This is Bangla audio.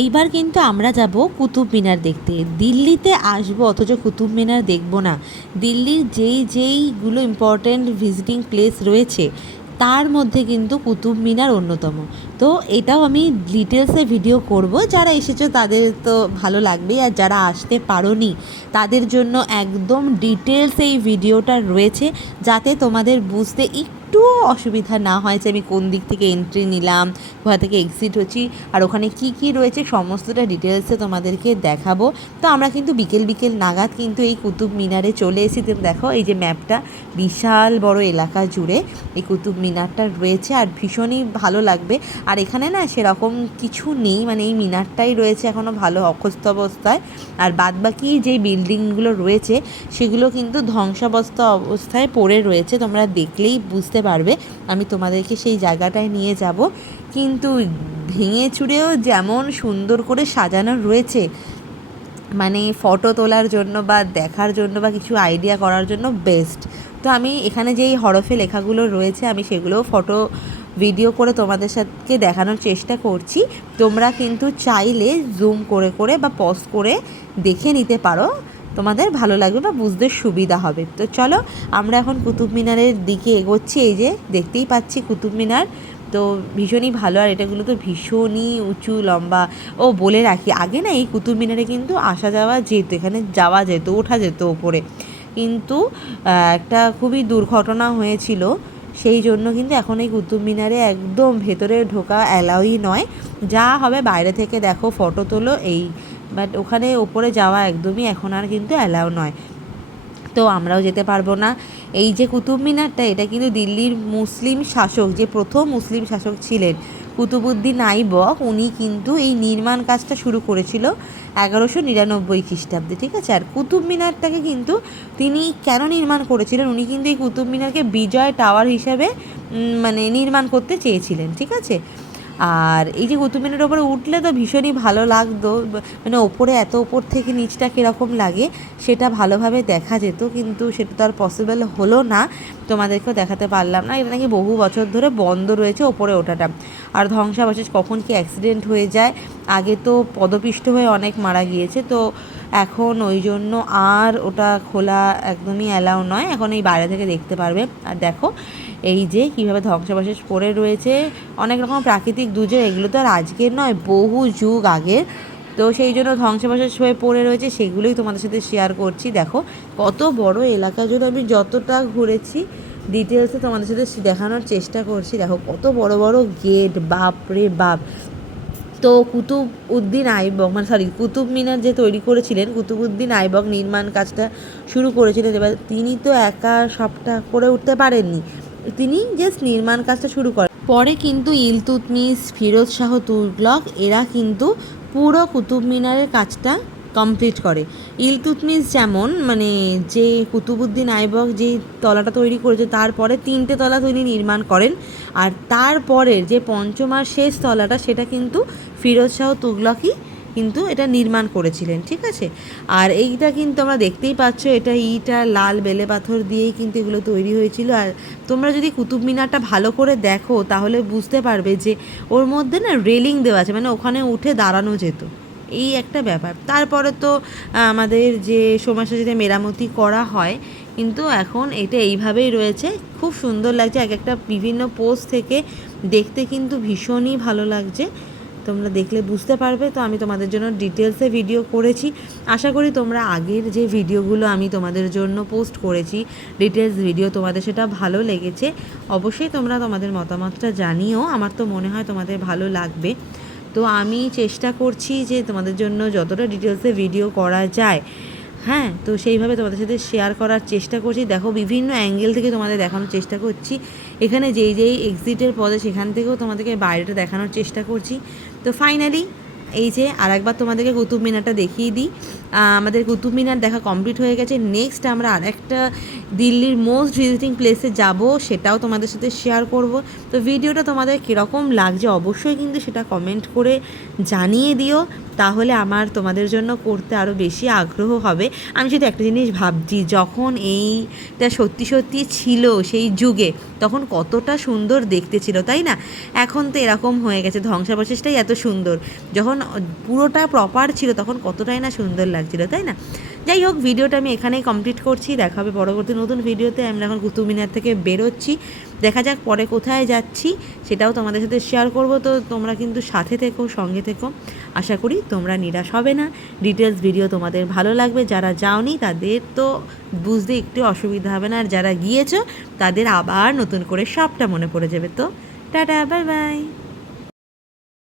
এইবার কিন্তু আমরা যাব কুতুব মিনার দেখতে। দিল্লিতে আসব, অথচ কুতুব মিনার দেখব না। দিল্লির যেই যেইগুলো ইম্পর্ট্যান্ট ভিজিটিং প্লেস রয়েছে, তার মধ্যে কিন্তু কুতুব মিনার অন্যতম। তো এটাও আমি ডিটেলসে ভিডিও করব। যারা এসেছ তাদের তো ভালো লাগবেই। আর যারা আসতে পারোনি, তাদের জন্য একদম ডিটেলস এই ভিডিওটা রয়েছে, যাতে তোমাদের বুঝতে একটুও অসুবিধা না হয় যে আমি কোন দিক থেকে এন্ট্রি নিলাম, কোথা থেকে এক্সিট হচ্ছি, আর ওখানে কি কি রয়েছে, সমস্তটা ডিটেলসে তোমাদেরকে দেখাবো। তো আমরা কিন্তু বিকেল বিকেল নাগাদ কিন্তু এই কুতুব মিনারে চলে এসেছি। তো দেখো, এই যে ম্যাপটা বিশাল বড় এলাকা জুড়ে এই কুতুব মিনারটা রয়েছে। আর ভীষণই ভালো লাগবে। আর এখানে না সেরকম কিছু নেই মানে এই মিনারটাই রয়েছে এখনও ভালো অক্ষস্ত অবস্থায়। আর বাদবাকি যে বিল্ডিংগুলো রয়েছে, সেগুলো কিন্তু ধ্বংসাবস্থ অবস্থায় পড়ে রয়েছে। তোমরা দেখলেই বুঝতে পারবে। আমি তোমাদেরকে সেই জায়গাটায় নিয়ে যাব। কিন্তু ভেঙে চুড়েও যেমন সুন্দর করে সাজানো রয়েছে মানে ফটো তোলার জন্য বা দেখার জন্য বা কিছু আইডিয়া করার জন্য বেস্ট। তো আমি এখানে যেই হরফে লেখাগুলো রয়েছে, আমি সেগুলোও ফটো ভিডিও করে তোমাদের সাথে দেখানোর চেষ্টা করছি। তোমরা কিন্তু চাইলে জুম করে করে বা পজ করে দেখে নিতে পারো। তোমাদের ভালো লাগবে বা বুঝতে সুবিধা হবে। তো চলো, আমরা এখন কুতুব মিনারের দিকে এগোচ্ছি। এই যে, দেখতেই পাচ্ছি কুতুব মিনার। তো ভীষণই ভালো, আর এটাগুলো তো ভীষণই উঁচু, লম্বা। ও, বলে রাখি, আগে না এই কুতুব মিনারে কিন্তু আসা যাওয়া যেত, এখানে যাওয়া যেত, ওঠা যেত ওপরে। কিন্তু একটা খুবই দুর্ঘটনা হয়েছিল। সেই জন্য কিন্তু এখন এই কুতুব মিনারে একদম ভেতরে ঢোকা অ্যালাউই নয়। যা হবে বাইরে থেকে দেখো, ফটো তোলো, এই বাট ওখানে ওপরে যাওয়া একদমই এখন আর কিন্তু অ্যালাউ নয়। তো আমরাও যেতে পারব না। এই যে কুতুব মিনারটা, এটা কিন্তু দিল্লির মুসলিম শাসক, যে প্রথম মুসলিম শাসক ছিলেন কুতুবুদ্দিন আইবক উনি কিন্তু এই নির্মাণ কাজটা শুরু করেছিল এগারোশো নিরানব্বই খ্রিস্টাব্দে, ঠিক আছে? আর কুতুব মিনারটাকে কিন্তু তিনি কেন নির্মাণ করেছিলেন? উনি কিন্তু এই কুতুব মিনারকে বিজয় টাওয়ার হিসাবে মানে নির্মাণ করতে চেয়েছিলেন, ঠিক আছে? আর এই যে কুতুব মিনারের ওপরে উঠলে তো ভীষণই ভালো লাগতো। মানে ওপরে এত ওপর থেকে নিচটা কীরকম লাগে, সেটা ভালোভাবে দেখা যেত, কিন্তু সেটা তো আর পসিবল হলো না। তোমাদেরকেও দেখাতে পারলাম না। এটা নাকি বহু বছর ধরে বন্ধ রয়েছে ওপরে ওঠাটা। আর ধ্বংসাবশেষ কখন কি অ্যাক্সিডেন্ট হয়ে যায়, আগে তো পদপিষ্ট হয়ে অনেক মারা গিয়েছে, তো এখন ওই জন্য আর ওটা খোলা একদমই অ্যালাউ নয়। এখন এই বাইরে থেকে দেখতে পারবে। আর দেখো এই যে কীভাবে ধ্বংসাবশেষ পড়ে রয়েছে, অনেক রকম প্রাকৃতিক দুর্যোগ, এগুলো তো আর আজকের নয়, বহু যুগ আগের। তো সেই জন্য ধ্বংসাবশেষ হয়ে পড়ে রয়েছে, সেগুলোই তোমাদের সাথে শেয়ার করছি। দেখো, কত বড় এলাকা জুড়ে আমি যতটা ঘুরেছি ডিটেলসে তোমাদের সাথে দেখানোর চেষ্টা করছি। দেখো, কত বড় বড় গেট বাপ রে বাপ। তো কুতুব উদ্দিন আইবক মানে সরি কুতুব মিনার যে তৈরি করেছিলেন, কুতুব উদ্দিন আইবক নির্মাণ কাজটা শুরু করেছিলেন। এবার তিনি তো একা সবটা করে উঠতে পারেননি। তিনি জাস্ট নির্মাণ কাজটা শুরু করেন। পরে কিন্তু ইলতুতমিস ফিরোজ শাহ, তুগলক, এরা কিন্তু পুরো কুতুব মিনারের কাজটা কমপ্লিট করে। ইলতুতমিস যেমন মানে যে কুতুবুদ্দিন আইবক যে তলাটা তৈরি করেছে, তারপরে তিনটে তলা তিনি নির্মাণ করেন। আর তারপরের যে পঞ্চম আর শেষ তলাটা, সেটা কিন্তু ফিরোজ শাহ, তুগলকই কিন্তু এটা নির্মাণ করেছিলেন, ঠিক আছে? আর এইটা কিন্তু আমরা দেখতেই পাচ্ছ, এটা ইটা লাল বেলে পাথর দিয়েই কিন্তু এগুলো তৈরি হয়েছিল। আর তোমরা যদি কুতুব মিনারটা ভালো করে দেখো, তাহলে বুঝতে পারবে যে ওর মধ্যে না রেলিং দেওয়া আছে মানে ওখানে উঠে দাঁড়ানো যেত। এই একটা ব্যাপার। তারপরে তো আমাদের যে সমস্যা যেটা মেরামতি করা হয়, কিন্তু এখন এটা এইভাবেই রয়েছে। খুব সুন্দর লাগছে, এক একটা বিভিন্ন পোস্ট থেকে দেখতে কিন্তু ভীষণই ভালো লাগছে। তোমরা দেখলে বুঝতে পারবে, তো আমি তোমাদের জন্য ডিটেলসে ভিডিও করেছি। আশা করি তোমরা আগের যে ভিডিওগুলো আমি তোমাদের জন্য পোস্ট করেছি ডিটেলস ভিডিও তোমাদের সেটা ভালো লেগেছে। অবশ্যই তোমরা তোমাদের মতামতটা জানিও, আমার তো মনে হয় তোমাদের ভালো লাগবে। তো আমি চেষ্টা করছি যে তোমাদের জন্য যতটা ডিটেলসে ভিডিও করা যায় হ্যাঁ তো সেইভাবে তোমাদের সাথে শেয়ার করার চেষ্টা করছি। দেখো, বিভিন্ন অ্যাঙ্গেল থেকে তোমাদের দেখানোর চেষ্টা করছি। এখানে যেই যেই এক্সিটের পদে সেখান থেকেও তোমাদেরকে বাইরেটা দেখানোর চেষ্টা করছি। তো ফাইনালি এই যে আর একবার তোমাদেরকে কুতুব মিনারটা দেখিয়ে দিই। আমাদের কুতুব মিনার দেখা কমপ্লিট হয়ে গেছে। নেক্সট আমরা আরেকটা দিল্লির মোস্ট ভিজিটিং প্লেসে যাব, সেটাও তোমাদের সাথে শেয়ার করব। তো ভিডিওটা তোমাদের কীরকম লাগছে অবশ্যই কিন্তু সেটা কমেন্ট করে জানিয়ে দিও। তাহলে আমার তোমাদের জন্য করতে আরও বেশি আগ্রহ হবে। আমি শুধু একটা জিনিস ভাবছি, যখন এইটা সত্যি সত্যি ছিল সেই যুগে, তখন কতটা সুন্দর দেখতে ছিল, তাই না? এখন তো এরকম হয়ে গেছে, ধ্বংসাবশেষটাই এত সুন্দর। যখন পুরোটা প্রপার ছিল, তখন কতটাই না সুন্দর লাগছিল, তাই না? যাই হোক ভিডিওটা আমি এখানেই কমপ্লিট করছি, দেখা হবে পরবর্তী নতুন ভিডিওতে আমরা এখন কুতুব মিনার থেকে বেরোচ্ছি। দেখা যাক পরে কোথায় যাচ্ছি, সেটাও তোমাদের সাথে শেয়ার করব। তো তোমরা কিন্তু সাথে থেকো, সঙ্গে থেকো। আশা করি তোমরা নিরাশ হবে না। ডিটেলস ভিডিও তোমাদের ভালো লাগবে। যারা যাওনি, তাদের তো বুঝতে একটু অসুবিধা হবে না। আর যারা গিয়েছো, তাদের আবার নতুন করে সবটা মনে পড়ে যাবে। তো টাটা বাই বাই